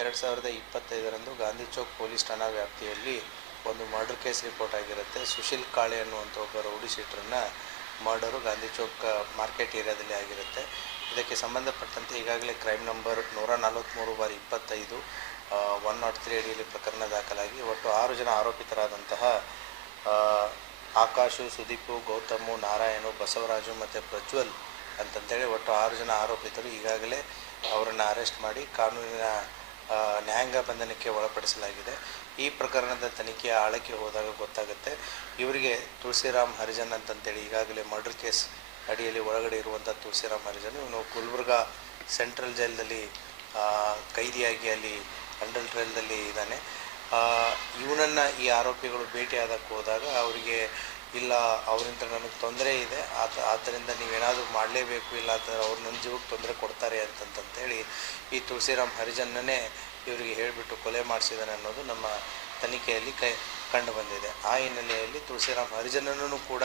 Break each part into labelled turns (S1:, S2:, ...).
S1: ಎರಡು ಸಾವಿರದ ಇಪ್ಪತ್ತೈದರಂದು ಗಾಂಧಿ ಚೌಕ್ ಪೊಲೀಸ್ ಠಾಣಾ ವ್ಯಾಪ್ತಿಯಲ್ಲಿ ಒಂದು ಮರ್ಡರ್ ಕೇಸ್ ರಿಪೋರ್ಟ್ ಆಗಿರುತ್ತೆ. ಸುಶೀಲ್ ಕಾಳೆ ಅನ್ನುವಂಥ ಒಬ್ಬ ರೌಡಿ ಶೀಟ್ರನ್ನ ಮರ್ಡರು ಗಾಂಧಿ ಚೌಕ್ ಮಾರ್ಕೆಟ್ ಏರಿಯಾದಲ್ಲಿ ಆಗಿರುತ್ತೆ. ಇದಕ್ಕೆ ಸಂಬಂಧಪಟ್ಟಂತೆ ಈಗಾಗಲೇ ಕ್ರೈಮ್ ನಂಬರ್ ನೂರ ನಲವತ್ತ್ಮೂರು ಬಾರಿ ಇಪ್ಪತ್ತೈದು ಒನ್ ನಾಟ್ ತ್ರೀ ಅಡಿಯಲ್ಲಿ ಪ್ರಕರಣ ದಾಖಲಾಗಿ ಒಟ್ಟು ಆರು ಜನ ಆರೋಪಿತರಾದಂತಹ ಆಕಾಶು, ಸುದೀಪು, ಗೌತಮು, ನಾರಾಯಣು, ಬಸವರಾಜು ಮತ್ತು ಪ್ರಜ್ವಲ್ ಅಂತಂತೇಳಿ ಒಟ್ಟು ಆರು ಜನ ಆರೋಪಿತರು ಈಗಾಗಲೇ ಅವರನ್ನು ಅರೆಸ್ಟ್ ಮಾಡಿ ಕಾನೂನಿನ ನ್ಯಾಯಾಂಗ ಬಂಧನಕ್ಕೆ ಒಳಪಡಿಸಲಾಗಿದೆ. ಈ ಪ್ರಕರಣದ ತನಿಖೆಯ ಆಳಕ್ಕೆ ಹೋದಾಗ ಗೊತ್ತಾಗುತ್ತೆ. ಇವರಿಗೆ ತುಳಸಿರಾಮ್ ಹರಿಜನ್ ಅಂತಂತೇಳಿ ಈಗಾಗಲೇ ಮರ್ಡರ್ ಕೇಸ್ ಅಡಿಯಲ್ಲಿ ಒಳಗಡೆ ಇರುವಂಥ ತುಳಸಿರಾಮ್ ಹರಿಜನ್. ಇವನು ಗುಲ್ಬರ್ಗಾ ಸೆಂಟ್ರಲ್ ಜೈಲಲ್ಲಿ ಕೈದಿಯಾಗಿ ಅಲ್ಲಿ ಅಂಡರ್ ಟ್ರೈಲ್ನಲ್ಲಿ ಇದ್ದಾನೆ. ಇವನನ್ನು ಈ ಆರೋಪಿಗಳು ಭೇಟಿಯಾದಕ್ಕೆ ಹೋದಾಗ ಅವರಿಗೆ, ಇಲ್ಲ, ಅವರಿಂದ ನನಗೆ ತೊಂದರೆ ಇದೆ ಆದ್ದರಿಂದ ನೀವೇನಾದರೂ ಮಾಡಲೇಬೇಕು ಇಲ್ಲ ಅಂತ ಅವ್ರು ನನ್ನ ಜೀವಕ್ಕೆ ತೊಂದರೆ ಕೊಡ್ತಾರೆ ಅಂತಂತಂತೇಳಿ ಈ ತುಳಸಿರಾಮ್ ಹರಿಜನ್ನೇ ಇವರಿಗೆ ಹೇಳಿಬಿಟ್ಟು ಕೊಲೆ ಮಾಡಿಸಿದ್ದಾನೆ ಅನ್ನೋದು ನಮ್ಮ ತನಿಖೆಯಲ್ಲಿ ಕೈ ಕಂಡು ಬಂದಿದೆ. ಆ ಹಿನ್ನೆಲೆಯಲ್ಲಿ ತುಳಸಿರಾಮ್ ಹರಿಜನನೂ ಕೂಡ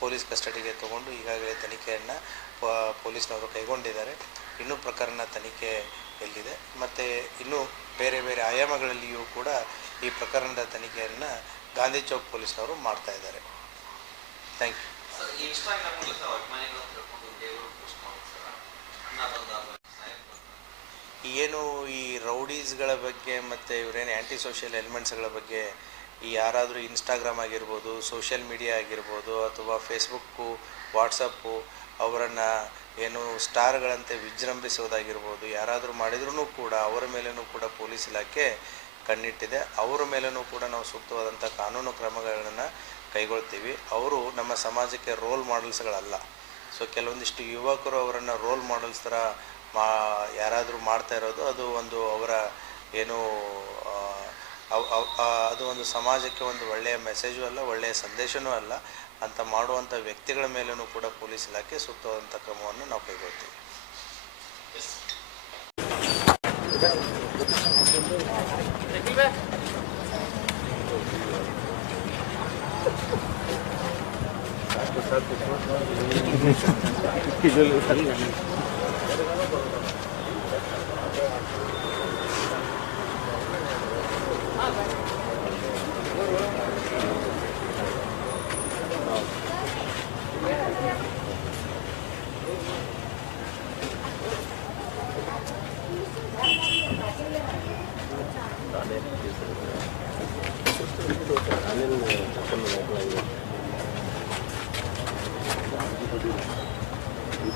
S1: ಪೊಲೀಸ್ ಕಸ್ಟಡಿಗೆ ತಗೊಂಡು ಈಗಾಗಲೇ ತನಿಖೆಯನ್ನು ಪೊಲೀಸ್ನವರು ಕೈಗೊಂಡಿದ್ದಾರೆ. ಇನ್ನೂ ಪ್ರಕರಣ ತನಿಖೆ ಎಲ್ಲಿದೆ? ಮತ್ತು ಇನ್ನೂ ಬೇರೆ ಬೇರೆ ಆಯಾಮಗಳಲ್ಲಿಯೂ ಕೂಡ ಈ ಪ್ರಕರಣದ ತನಿಖೆಯನ್ನು ಗಾಂಧಿ ಚೌಕ್ ಪೊಲೀಸ್ನವರು ಮಾಡ್ತಾ ಇದ್ದಾರೆ. Thank you. ಏನು ಈ ರೌಡೀಸ್ಗಳ ಬಗ್ಗೆ ಮತ್ತು ಇವರೇನು ಆ್ಯಂಟಿ ಸೋಷಿಯಲ್ ಎಲಿಮೆಂಟ್ಸ್ಗಳ ಬಗ್ಗೆ ಈ ಯಾರಾದರೂ ಇನ್ಸ್ಟಾಗ್ರಾಮ್ ಆಗಿರ್ಬೋದು ಸೋಷಿಯಲ್ ಮೀಡಿಯಾ ಆಗಿರ್ಬೋದು, ಅಥವಾ ಫೇಸ್ಬುಕ್ಕು ವಾಟ್ಸಪ್ಪು ಅವರನ್ನು ಏನು ಸ್ಟಾರ್ಗಳಂತೆ ವಿಜೃಂಭಿಸೋದಾಗಿರ್ಬೋದು, ಯಾರಾದರೂ ಮಾಡಿದ್ರೂ ಕೂಡ ಅವರ ಮೇಲೂ ಕೂಡ ಪೊಲೀಸ್ ಇಲಾಖೆ ಕಣ್ಣಿಟ್ಟಿದೆ. ಅವರ ಮೇಲೂ ಕೂಡ ನಾವು ಸೂಕ್ತವಾದಂಥ ಕಾನೂನು ಕ್ರಮಗಳನ್ನು ಕೈಗೊಳ್ತೀವಿ. ಅವರು ನಮ್ಮ ಸಮಾಜಕ್ಕೆ ರೋಲ್ ಮಾಡೆಲ್ಸ್ಗಳಲ್ಲ ಸೊ ಕೆಲವೊಂದಿಷ್ಟು ಯುವಕರು ಅವರನ್ನು ರೋಲ್ ಮಾಡೆಲ್ಸ್ ಥರ ಮಾ, ಯಾರಾದರೂ ಮಾಡ್ತಾ ಇರೋದು, ಅದು ಒಂದು ಅವರ ಏನು ಅದು ಒಂದು ಸಮಾಜಕ್ಕೆ ಒಂದು ಒಳ್ಳೆಯ ಮೆಸೇಜು ಅಲ್ಲ, ಒಳ್ಳೆಯ ಸಂದೇಶವೂ ಅಲ್ಲ. ಅಂತ ಮಾಡುವಂಥ ವ್ಯಕ್ತಿಗಳ ಮೇಲೂ ಕೂಡ ಪೊಲೀಸ್ ಇಲಾಖೆ ಸೂಕ್ತವಾದಂಥ ಕ್ರಮವನ್ನು ನಾವು ಕೈಗೊಳ್ತೀವಿ.
S2: que yo le salía. Thank you.